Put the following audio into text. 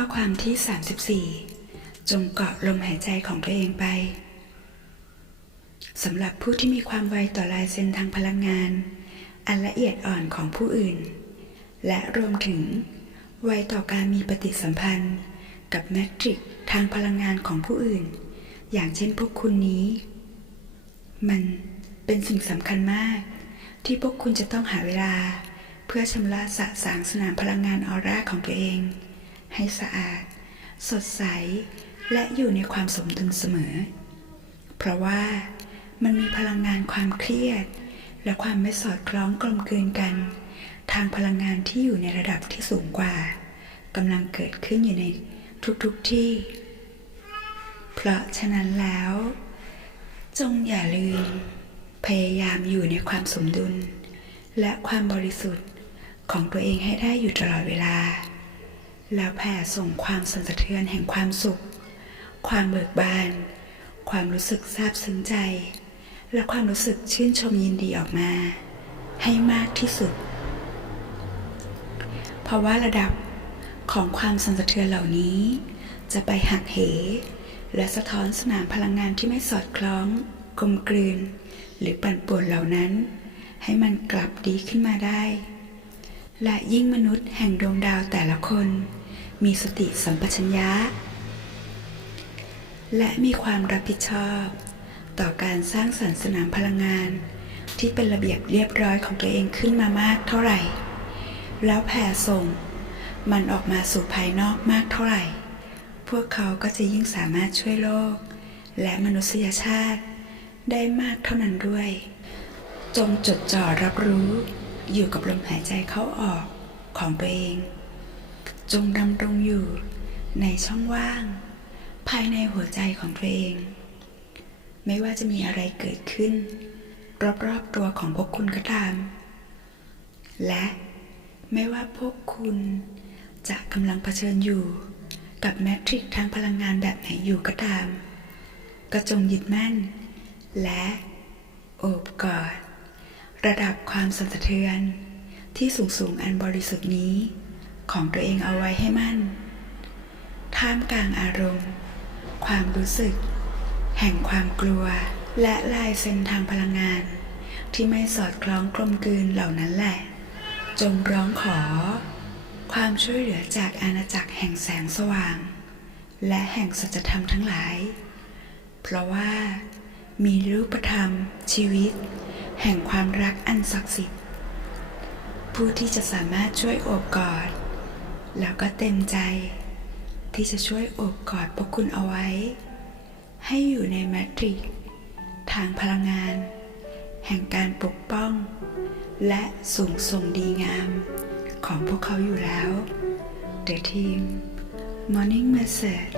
ข้อความที่ 34 จงเกาะลมหายใจของตัวเองไปสำหรับผู้ที่มีความไวต่อลายเซ็นทางพลังงาน อันละเอียดอ่อนของผู้อื่น และรวมถึง ไวต่อการมีปฏิสัมพันธ์ กับแมทริกทางพลังงานของผู้อื่น อย่างเช่นพวกคุณนี้ มันเป็นสิ่งสำคัญมาก ที่พวกคุณจะต้องหาเวลา เพื่อชำระสะสางสนามพลังงานออร่าของตัวเอง ให้สะอาด สดใส และอยู่ในความสมดุลเสมอ เพราะว่ามันมีพลังงานความเครียด และความไม่สอดคล้องกลมกลืนกัน ทางพลังงานที่อยู่ในระดับที่สูงกว่ากำลังเกิดขึ้นอยู่ในทุกๆทที่ เพราะฉะนั้นแล้ว จงอย่าลืม พยายามอยู่ในความสมดุล และความบริสุทธิ์ของตัวเองให้ได้อยู่ตลอดเวลา แล้วแผ่ส่งความสั่นสะเทือนแห่งความสุข ความเบิกบาน ความรู้สึกซาบซึ้งใจ และความรู้สึกชื่นชมยินดีออกมา ให้มากที่สุด เพราะว่าระดับของความสั่นสะเทือนเหล่านี้ จะไปหักเห และสะท้อนสนามพลังงานที่ไม่สอดคล้อง กลมกลืน หรือปั่นป่วนเหล่านั้น ให้มันกลับดีขึ้นมาได้ และยิ่งมนุษย์แห่งดวงดาวแต่ละคน มีสติสัมปชัญญะ และมีความรับผิดชอบ ต่อการสร้างสรรค์สนามพลังงาน ที่เป็นระเบียบเรียบร้อยของตัวเองขึ้นมามากเท่าไหร่ แล้วแผ่ส่ง มันออกมาสู่ภายนอกมากเท่าไหร่ พวกเขาก็จะยิ่งสามารถช่วยโลก และมนุษยชาติได้มากเท่านั้นด้วย จงจดจ่อรับรู้ อยู่กับลมหายใจเข้าออกของตัวเอง จงดำรงอยู่ในช่องว่าง ภายในหัวใจของตัวเอง ไม่ว่าจะมีอะไรเกิดขึ้น รอบๆตัวของพวกคุณก็ตาม และไม่ว่าพวกคุณจะกำลังเผชิญอยู่กับแมทริกทางพลังงานแบบไหนอยู่ก็ตาม ก็จงยึดมั่น และโอบกอด ระดับความสั่นสะเทือน ที่สูงสูงอันบริสุทธิ์นี้ ของตัวเองเอาไว้ให้มั่น ท่ามกลางอารมณ์ ความรู้สึก แห่งความกลัว และลายเส้นทางพลังงาน ที่ไม่สอดคล้องกลมกลืนเหล่านั้นแหละ จงร้องขอ ความช่วยเหลือจากอาณาจักรแห่งแสงสว่าง และแห่งสัจธรรมทั้งหลาย เพราะว่ามีรูปธรรมชีวิต แห่งความรักอันศักดิ์สิทธิ์ ผู้ที่จะสามารถช่วยโอบกอด แล้วก็เต็มใจ ที่จะช่วยโอบกอดพวกคุณเอาไว้ ให้อยู่ในแมทริกทางพลังงาน แห่งการปกป้อง และสูงส่งดีงามของพวกเขาอยู่แล้ว The Team Morning Message